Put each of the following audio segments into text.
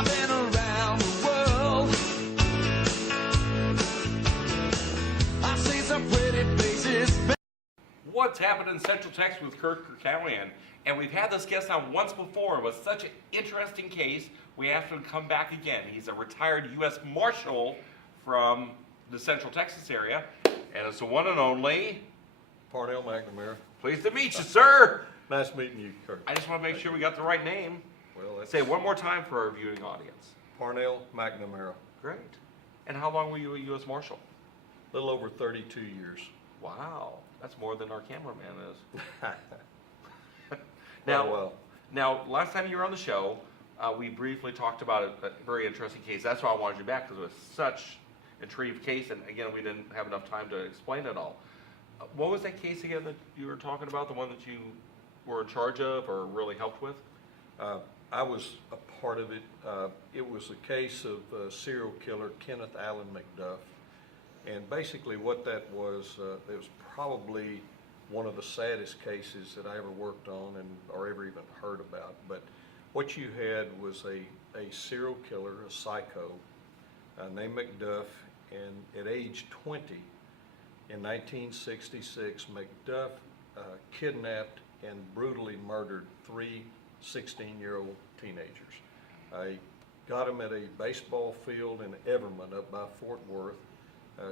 I've been around the world. I've seen some pretty places. What's happened in Central Texas with Kirk Kerkalian? And we've had this guest on once before. It was such an interesting case. We asked him to come back again. He's a retired U.S. Marshal from the Central Texas area, and it's the one and only Parnell McNamara. Pleased to meet you, sir. Nice meeting you, Kirk. I just want to make sure we got the right name. Well, that's Say it one more time for our viewing audience. Parnell McNamara. Great. And how long were you a U.S. Marshal? A little over 32 years. Wow, that's more than our cameraman is. Well, Now, last time you were on the show, we briefly talked about a very interesting case. That's why I wanted you back, because it was such a intriguing case, and again, we didn't have enough time to explain it all. What was that case again that you were talking about, the one that you were in charge of or really helped with? I was a part of it. It was a case of serial killer Kenneth Allen McDuff. And basically what that was, it was probably one of the saddest cases that I ever worked on or ever even heard about. But what you had was a serial killer, a psycho, named McDuff, and at age 20, in 1966, McDuff kidnapped and brutally murdered 3 16-year-old teenagers. He got them at a baseball field in Everman up by Fort Worth,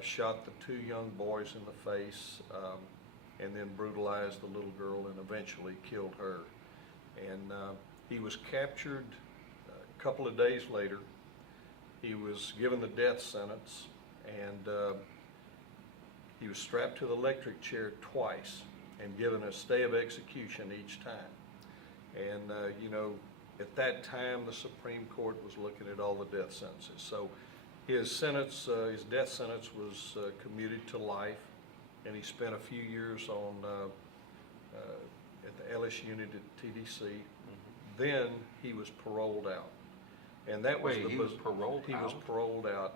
shot the 2 young boys in the face, and then brutalized the little girl and eventually killed her. And he was captured a couple of days later. He was given the death sentence, and he was strapped to the electric chair twice and given a stay of execution each time. And you know, at that time the Supreme Court was looking at all the death sentences. So his sentence, his death sentence was commuted to life, and he spent a few years on at the LS unit at TDC. Mm-hmm. Then he was paroled out, and that was he was paroled out. He was paroled out,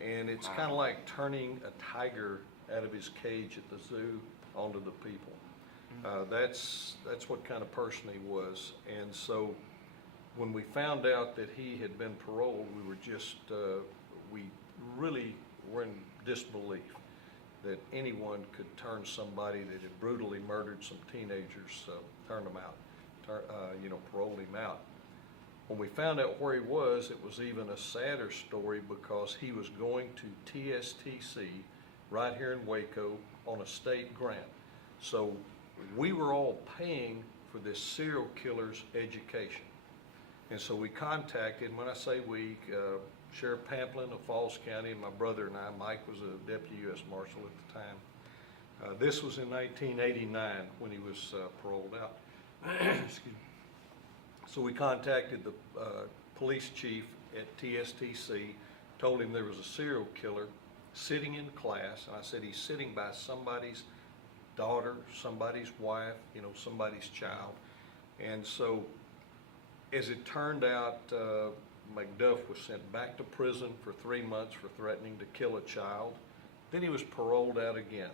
and it's kind of like turning a tiger out of his cage at the zoo onto the people. That's what kind of person he was. And so when we found out that he had been paroled, we were just we really were in disbelief that anyone could turn somebody that had brutally murdered some teenagers, turn them out, parole him out. When we found out where he was, it was even a sadder story, because he was going to TSTC right here in Waco on a state grant. So we were all paying for this serial killer's education. And so we contacted, when I say we, Sheriff Pamplin of Falls County, and my brother and I, Mike was a deputy U.S. Marshal at the time. This was in 1989 when he was paroled out. Excuse me. So we contacted the police chief at TSTC, told him there was a serial killer sitting in class, and I said he's sitting by somebody's daughter, somebody's wife, somebody's child. And so as it turned out, McDuff was sent back to prison for 3 months for threatening to kill a child. Then he was paroled out again.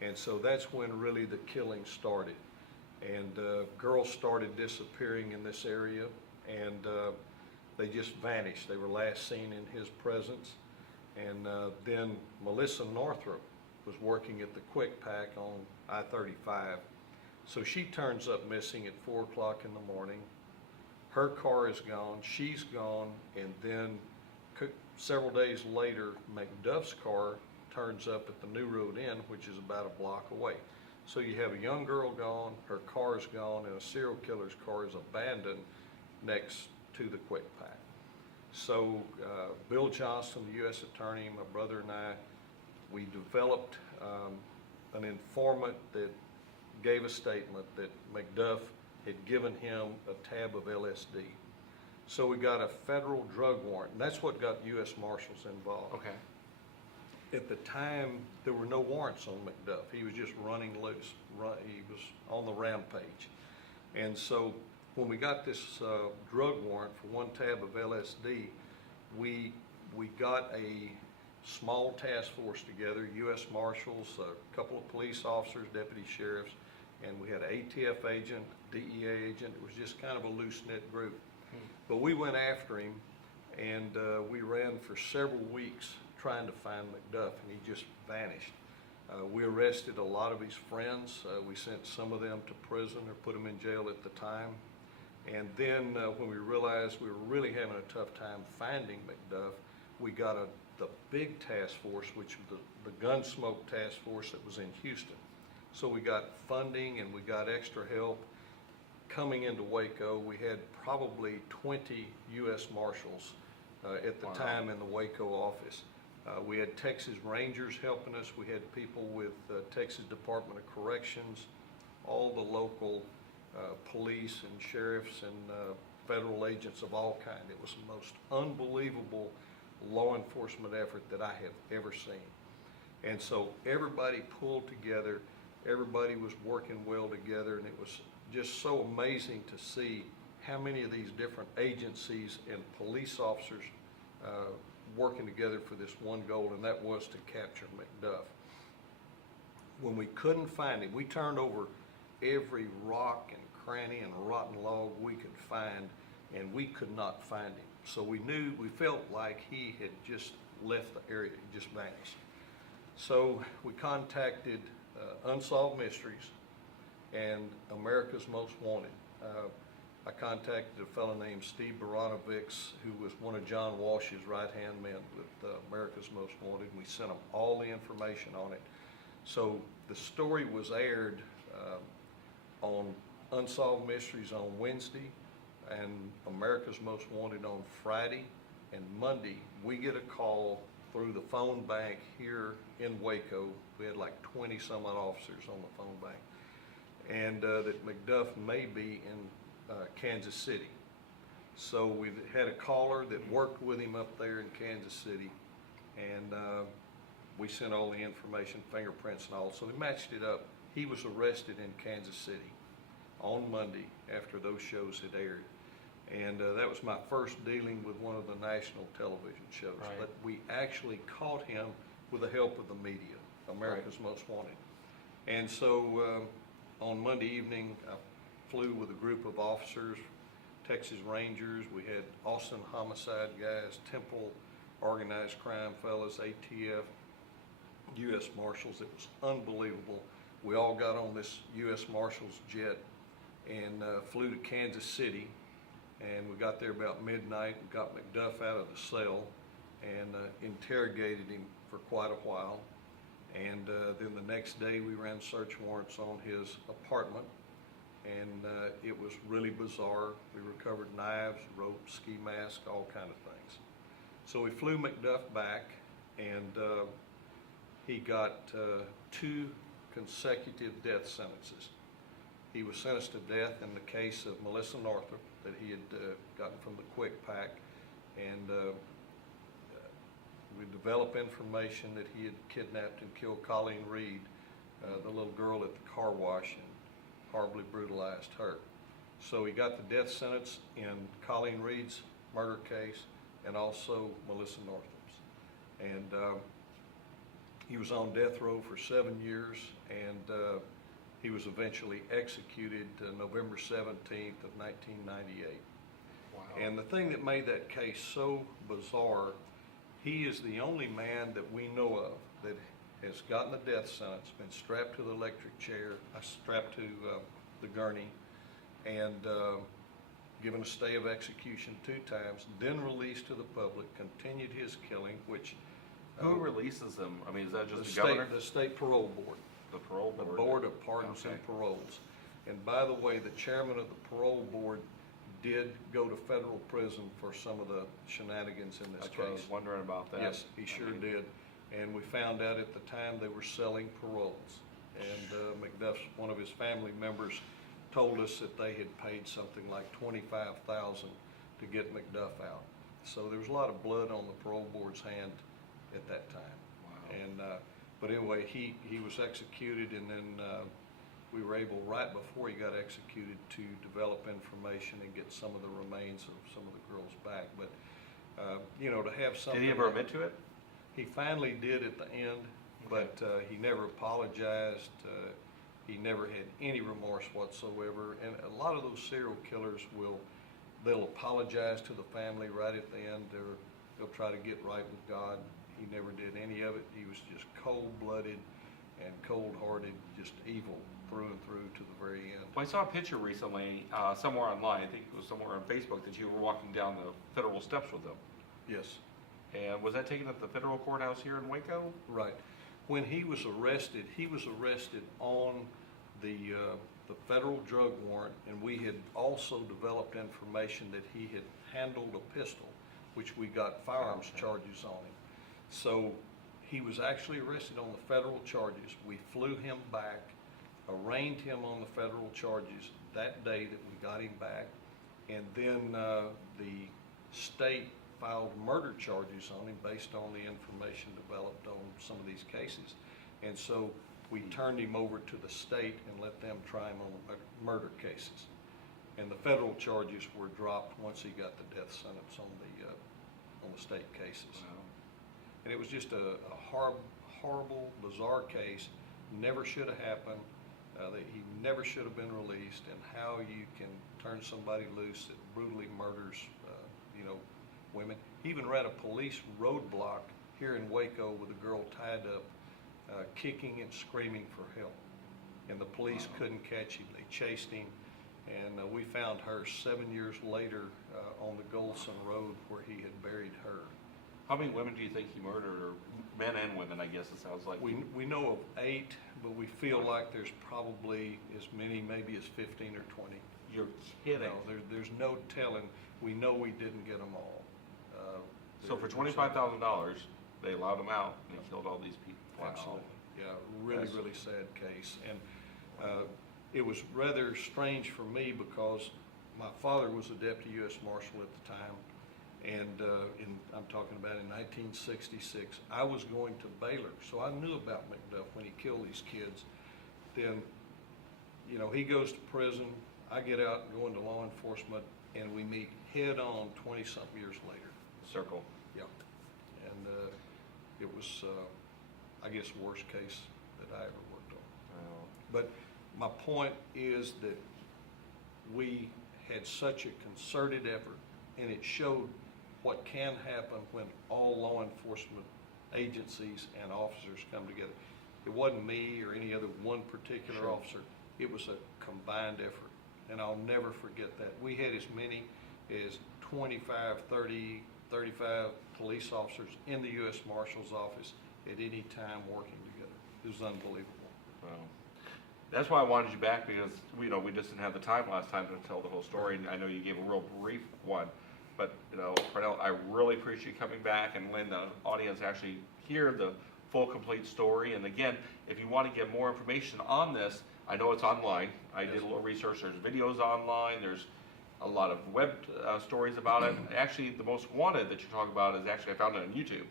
And so that's when really the killing started. And girls started disappearing in this area, and they just vanished. They were last seen in his presence. And then Melissa Northrup was working at the Quick Pack on I-35. So she turns up missing at 4 o'clock in the morning. Her car is gone, she's gone, and then several days later, McDuff's car turns up at the New Road Inn, which is about a block away. So you have a young girl gone, her car is gone, and a serial killer's car is abandoned next to the Quick Pack. So Bill Johnston, the U.S. Attorney, my brother and I, we developed an informant that gave a statement that McDuff had given him a tab of LSD. So we got a federal drug warrant, and that's what got U.S. Marshals involved. Okay. At the time, there were no warrants on McDuff. He was just running loose. He was on the rampage. And so when we got this drug warrant for 1 tab of LSD, we got a small task force together, U.S. Marshals, a couple of police officers, deputy sheriffs, and we had an ATF agent, DEA agent. It was just kind of a loose-knit group. But we went after him, And we ran for several weeks trying to find McDuff, and he just vanished. We arrested a lot of his friends. We sent some of them to prison or put them in jail at the time. And then when we realized we were really having a tough time finding McDuff, we got the big task force, which was the Gunsmoke task force that was in Houston. So we got funding and we got extra help. Coming into Waco, we had probably 20 U.S. Marshals at the time in the Waco office. We had Texas Rangers helping us. We had people with Texas Department of Corrections, all the local police and sheriffs and federal agents of all kinds. It was the most unbelievable law enforcement effort that I have ever seen. And so everybody pulled together, everybody was working well together, and it was just so amazing to see how many of these different agencies and police officers working together for this one goal, and that was to capture McDuff. When we couldn't find him, we turned over every rock and cranny and rotten log we could find, and we could not find him. So we felt like he had just left the area, he just vanished. So we contacted Unsolved Mysteries and America's Most Wanted. I contacted a fellow named Steve Baranovix, who was one of John Walsh's right-hand men with America's Most Wanted, and we sent him all the information on it. So the story was aired on Unsolved Mysteries on Wednesday, and America's Most Wanted on Friday, and Monday we get a call through the phone bank here in Waco. We had like 20 some odd officers on the phone bank, and that McDuff may be in Kansas City. So we had a caller that worked with him up there in Kansas City, and we sent all the information, fingerprints and all. So they matched it up. He was arrested in Kansas City on Monday after those shows had aired. And that was my first dealing with one of the national television shows. Right. But we actually caught him with the help of the media, America's Most Wanted. And so on Monday evening, I flew with a group of officers, Texas Rangers. We had Austin homicide guys, Temple organized crime fellas, ATF, U.S. Marshals. It was unbelievable. We all got on this U.S. Marshals jet and flew to Kansas City. And we got there about midnight and got McDuff out of the cell and interrogated him for quite a while. And then the next day we ran search warrants on his apartment, and it was really bizarre. We recovered knives, ropes, ski masks, all kind of things. So we flew McDuff back, and he got 2 consecutive death sentences. He was sentenced to death in the case of Melissa Northrop that he had gotten from the Quick Pack, and we developed information that he had kidnapped and killed Colleen Reed, the little girl at the car wash, and horribly brutalized her. So he got the death sentence in Colleen Reed's murder case and also Melissa Northrop's. And he was on death row for 7 years, and he was eventually executed November 17th of 1998. Wow. And the thing that made that case so bizarre, he is the only man that we know of that has gotten a death sentence, been strapped to the electric chair, strapped to the gurney, and given a stay of execution 2 times, then released to the public, continued his killing, which... Who releases them? I mean, is that just the state, governor? the state parole board. The parole board? The Board of Pardons and Paroles. And by the way, the chairman of the parole board did go to federal prison for some of the shenanigans in this That's what I was case. wondering about that. Yes, he sure did. And we found out at the time they were selling paroles. And McDuff's, one of his family members, told us that they had paid something like $25,000 to get McDuff out. So there was a lot of blood on the parole board's hand at that time. Wow. And but anyway, he was executed, and then we were able, right before he got executed, to develop information and get some of the remains of some of the girls back. But you know, to have something... Did he ever admit to it? He finally did at the end, but he never apologized. He never had any remorse whatsoever. And a lot of those serial killers will They'll apologize to the family right at the end. They'll try to get right with God. He never did any of it. He was just cold-blooded and cold-hearted, just evil through and through to the very end. Well, I saw a picture recently, somewhere online, I think it was somewhere on Facebook, that you were walking down the federal steps with him. Yes. And was that taken at the federal courthouse here in Waco? Right. When he was arrested on the federal drug warrant, and we had also developed information that he had handled a pistol, which we got firearms charges on him. So he was actually arrested on the federal charges. We flew him back, arraigned him on the federal charges that day that we got him back, and then the state filed murder charges on him based on the information developed on some of these cases. And so we turned him over to the state and let them try him on the murder cases. And the federal charges were dropped once he got the death sentence on the state cases. Wow. And it was just a horrible, bizarre case. Never should have happened. That he never should have been released. And how you can turn somebody loose that brutally murders, women. He even ran a police roadblock here in Waco with a girl tied up, kicking and screaming for help. And the police couldn't catch him. They chased him. And we found her 7 years later on the Golson Road where he had buried her. How many women do you think he murdered, or men and women, I guess it sounds like? We know of 8, but we feel like there's probably as many, maybe as 15 or 20. You're kidding. No, there's no telling. We know we didn't get them all. So for $25,000, they allowed him out, and he killed all these people. Wow. Absolutely. Yeah, really sad case. And it was rather strange for me because my father was a deputy U.S. Marshal at the time. And I'm talking about in 1966, I was going to Baylor, so I knew about McDuff when he killed these kids. Then, he goes to prison, I get out and go into law enforcement, and we meet head on 20-something years later. Circle. Yeah. And it was, I guess, the worst case that I ever worked on. Wow. But my point is that we had such a concerted effort, and it showed what can happen when all law enforcement agencies and officers come together. It wasn't me or any other one particular officer. It was a combined effort, and I'll never forget that. We had as many as 25, 30, 35 police officers in the U.S. Marshal's office at any time working together. It was unbelievable. Wow. That's why I wanted you back, because we just didn't have the time last time to tell the whole story, and I know you gave a real brief one. But, Parnell, I really appreciate you coming back and letting the audience actually hear the full, complete story. And again, if you want to get more information on this, I know it's online. I did a little research. There's videos online. There's a lot of web stories about it. Actually, the most wanted that you talk about is actually I found it on YouTube.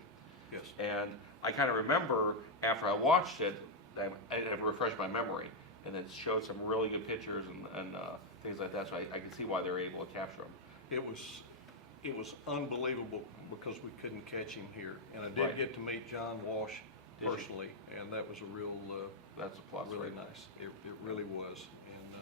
Yes. And I kind of remember after I watched it, I refreshed my memory. And it showed some really good pictures and things like that. So I can see why they were able to capture them. It was unbelievable because we couldn't catch him here. And I did get to meet John Walsh personally, and that was a real, that's a plus, really right? Nice. It really was. And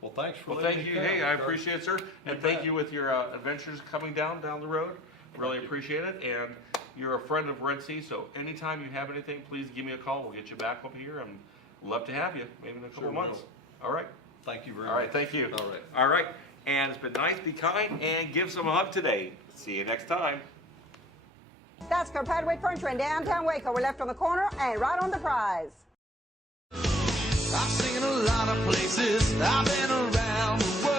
well, thanks for Well, letting thank me you. come. Hey, I appreciate it, sir. And thank you with your adventures coming down the road. Really appreciate it. And you're a friend of Red Sea, so anytime you have anything, please give me a call. We'll get you back up here, and love to have you maybe in a couple months. All right. Thank you very much. All right. Thank you. All right. All right. And it's been nice, be kind, and give some a hug today. See you next time. That's Kirkpatrick Furniture in downtown Waco. We're left on the corner and right on the prize. I've seen a lot of places, I've been around the world.